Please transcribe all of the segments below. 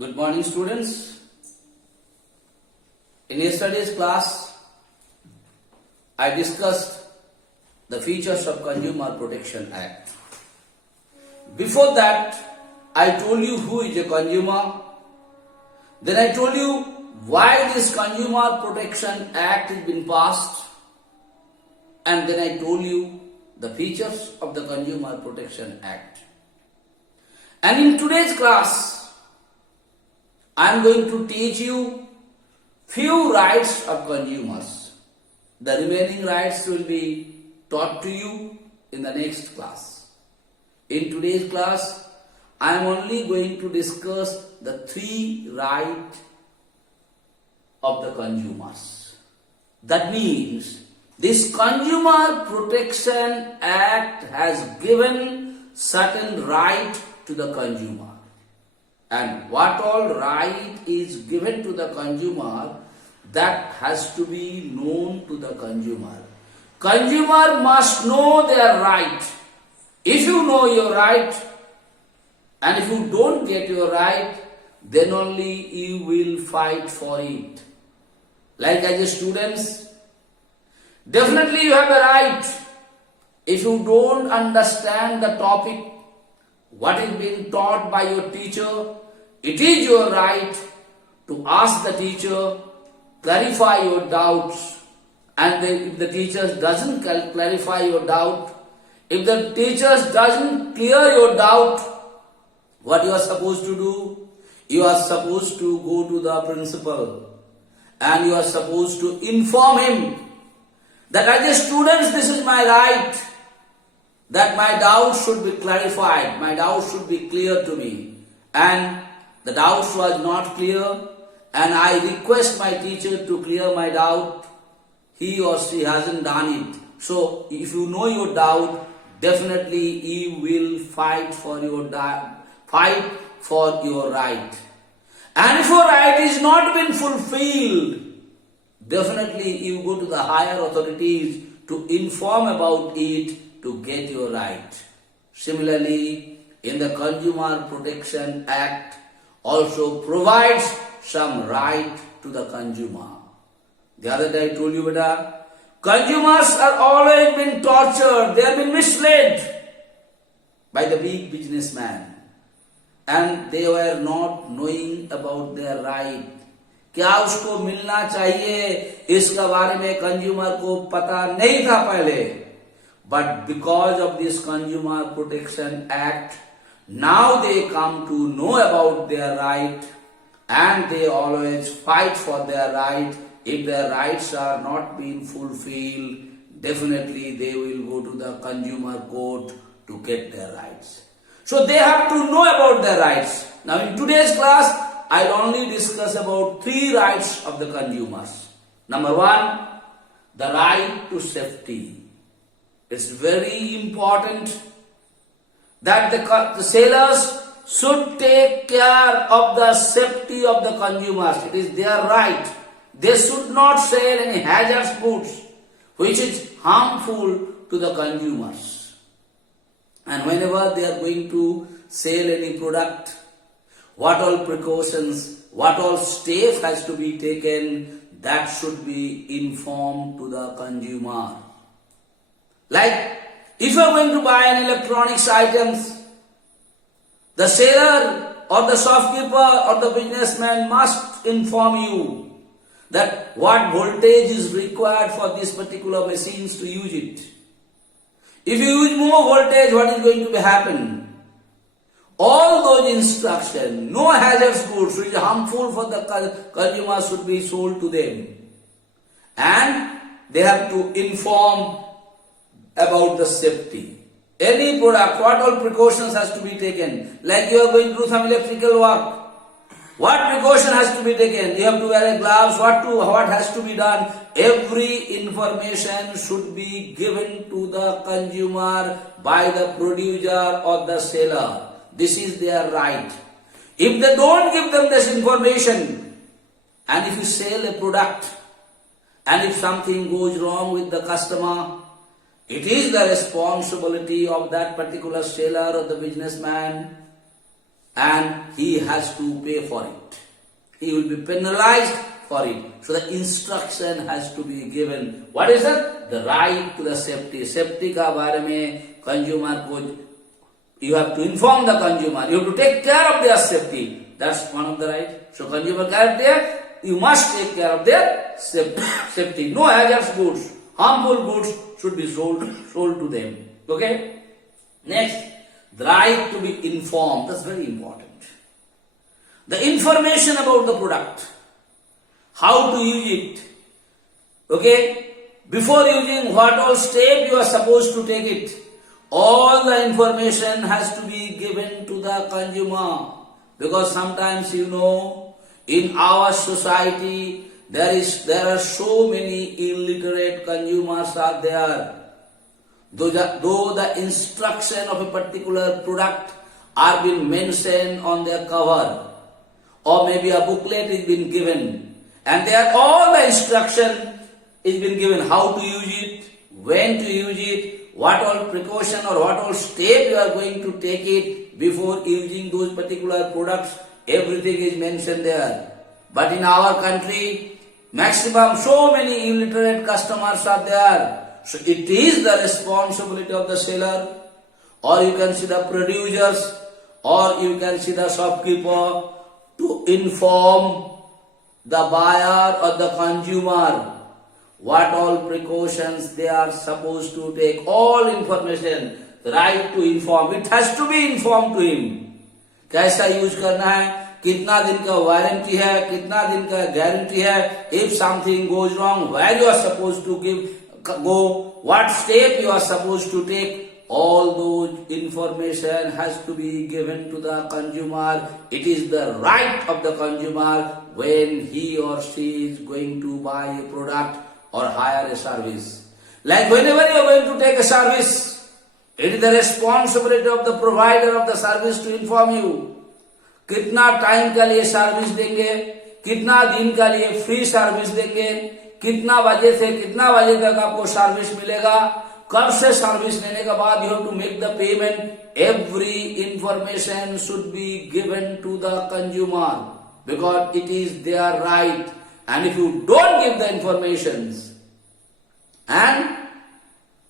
Good morning, students. In yesterday's class, I discussed the features of Consumer Protection Act. Before that, I told you who is a consumer. Then I told you why this Consumer Protection Act has been passed. And then I told you the features of the Consumer Protection Act. And in today's class, I am going to teach you few rights of consumers. The remaining rights will be taught to you in the next class. In today's class, I am only going to discuss the three rights of the consumers. That means this Consumer Protection Act has given certain right to the consumer. And what all right is given to the consumer, that has to be known to the consumer. Consumer must know their right. If you know your right, and if you don't get your right, then only you will fight for it. Like as a students, definitely you have a right. If you don't understand the topic, what is being taught by your teacher, it is your right to ask the teacher, clarify your doubts, and then if the teacher doesn't clarify your doubt, if the teacher doesn't clear your doubt, what you are supposed to do? You are supposed to go to the principal and you are supposed to inform him that as a student, this is my right, that my doubt should be clarified, my doubt should be clear to me, and the doubt was not clear, and I request my teacher to clear my doubt. He or she hasn't done it. So, if you know your doubt, definitely you will fight for your right. And if your right is not been fulfilled, definitely you go to the higher authorities to inform about it to get your right. Similarly, in the Consumer Protection Act also provides some right to the consumer. The other day I told you, beta, consumers are always been tortured, they have been misled by the big businessman, and they were not knowing about their right. क्या उसको मिलना चाहिए इसके बारे में consumer को पता नहीं था पहले. But because of this Consumer Protection Act, now they come to know about their right and they always fight for their right. If their rights are not being fulfilled, definitely they will go to the consumer court to get their rights. So they have to know about their rights. Now in today's class, I'll only discuss about three rights of the consumers. Number one, the right to safety. It's very important that the sellers should take care of the safety of the consumers. It is their right. They should not sell any hazardous goods which is harmful to the consumers. And whenever they are going to sell any product, what all precautions, what all steps has to be taken, that should be informed to the consumer. Like, if you are going to buy an electronics items, the seller or the shopkeeper or the businessman must inform you that what voltage is required for this particular machines to use it. If you use more voltage, what is going to happen? All those instructions, no hazardous goods which are harmful for the consumer should be sold to them. And they have to inform about the safety. Any product, what all precautions has to be taken? Like you are going to do some electrical work. What precaution has to be taken? You have to wear a gloves, what has to be done? Every information should be given to the consumer by the producer or the seller. This is their right. If they don't give them this information, and if you sell a product, and if something goes wrong with the customer, it is the responsibility of that particular seller or the businessman and he has to pay for it. He will be penalized for it. So the instruction has to be given. What is that? The right to the safety. Safety का बारे में consumer को you have to inform the consumer. You have to take care of their safety. That's one of the rights. So consumer care, you must take care of their safety. No hazardous goods, harmful goods should be sold to them. Okay? Next, the right to be informed. That's very important. The information about the product. How to use it. Okay? Before using, what all step you are supposed to take it. All the information has to be given to the consumer. Because sometimes in our society there are so many illiterate consumers are there. Though the instruction of a particular product are being mentioned on their cover, or maybe a booklet is been given, and there all the instruction is been given, how to use it, when to use it, what all precaution or what all step you are going to take it before using those particular products. Everything is mentioned there. But in our country, maximum so many illiterate customers are there. So it is the responsibility of the seller, or you can see the producers, or you can see the shopkeeper, to inform the buyer or the consumer what all precautions they are supposed to take. All information, the right to inform. It has to be informed to him. कैसा use करना है, कितना दिन का warranty है, कितना दिन का गारंटी है, if something goes wrong, where you are supposed to go, what step you are supposed to take. All those information has to be given to the consumer. It is the right of the consumer when he or she is going to buy a product or hire a service. Like whenever you are going to take a service, it is the responsibility of the provider of the service to inform you. कितना time का लिए service देंगे, कितना दिन का लिए free service देंगे, कितना बजे से कितना बजे तक आपको सर्विस मिलेगा, कब से सर्विस लेने के बाद you have to make the payment. Every information should be given to the consumer because it is their right. And if you don't give the informations, and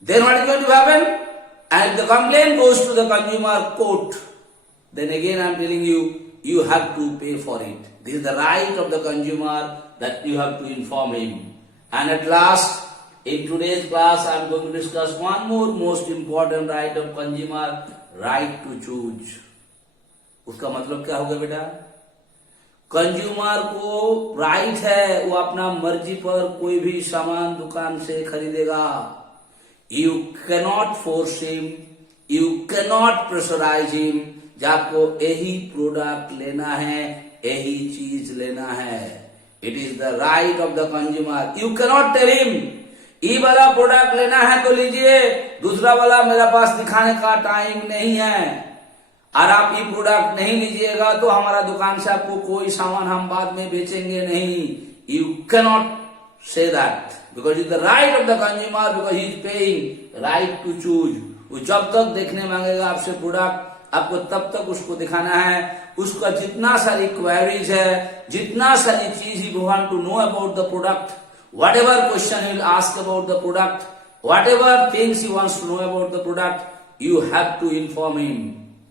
then what is going to happen? And the complaint goes to the consumer court. Then again I am telling you, you have to pay for it. This is the right of the consumer that you have to inform him. And at last, in today's class, I am going to discuss one more most important right of consumer, right to choose. उसका मतलब क्या होगा बेटा? Consumer को right है, वो अपना मर्जी पर कोई भी सामान दुकान से खरीदेगा. You cannot force him, you cannot pressurize him. कि आपको यही प्रोडक्ट लेना है, यही चीज लेना है. It is the right of the consumer. You cannot tell him, ये वाला प्रोडक्ट लेना है तो लीजिए, दूसरा वाला मेरे पास दिखाने का टाइम नहीं है, और आप ये प्रोडक्ट नहीं लीजिएगा तो हमारा दुकान से आपको कोई सामान हम बाद में बेचेंगे नहीं. You cannot say that because it's the right of the consumer, because he is paying right to choose. वो जब तक देखने मांगेगा आपसे प्रोडक्ट, आपको तब तक उसको दिखाना है. उसका जितना सारी क्वेरीज है, जितना सारी चीज he want to know about the product, whatever question he will ask about the product, whatever things he wants to know about the product, you have to inform him.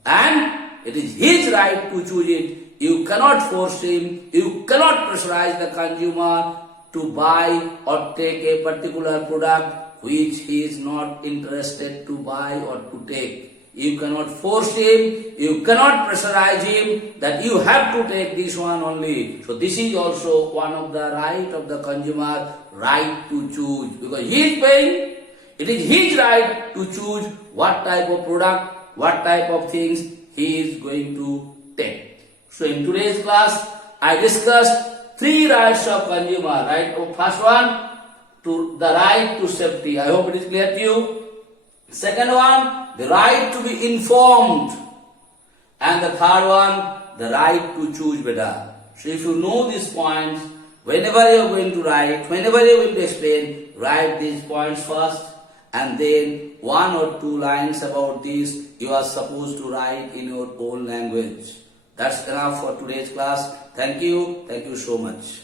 And it is his right to choose it. You cannot force him, you cannot pressurize the consumer to buy or take a particular product which he is not interested to buy or to take. You cannot force him, you cannot pressurize him that you have to take this one only. So this is also one of the right of the consumer, right to choose. Because he is paying, it is his right to choose what type of product, what type of things he is going to take. So in today's class, I discussed 3 rights of consumer. Right? First one, to the right to safety. I hope it is clear to you. Second one, the right to be informed. And the third one, the right to choose better. So if you know these points, whenever you are going to write, whenever you are going to explain, write these points first, and then 1 or 2 lines about this you are supposed to write in your own language. That's enough for today's class. Thank you. Thank you so much.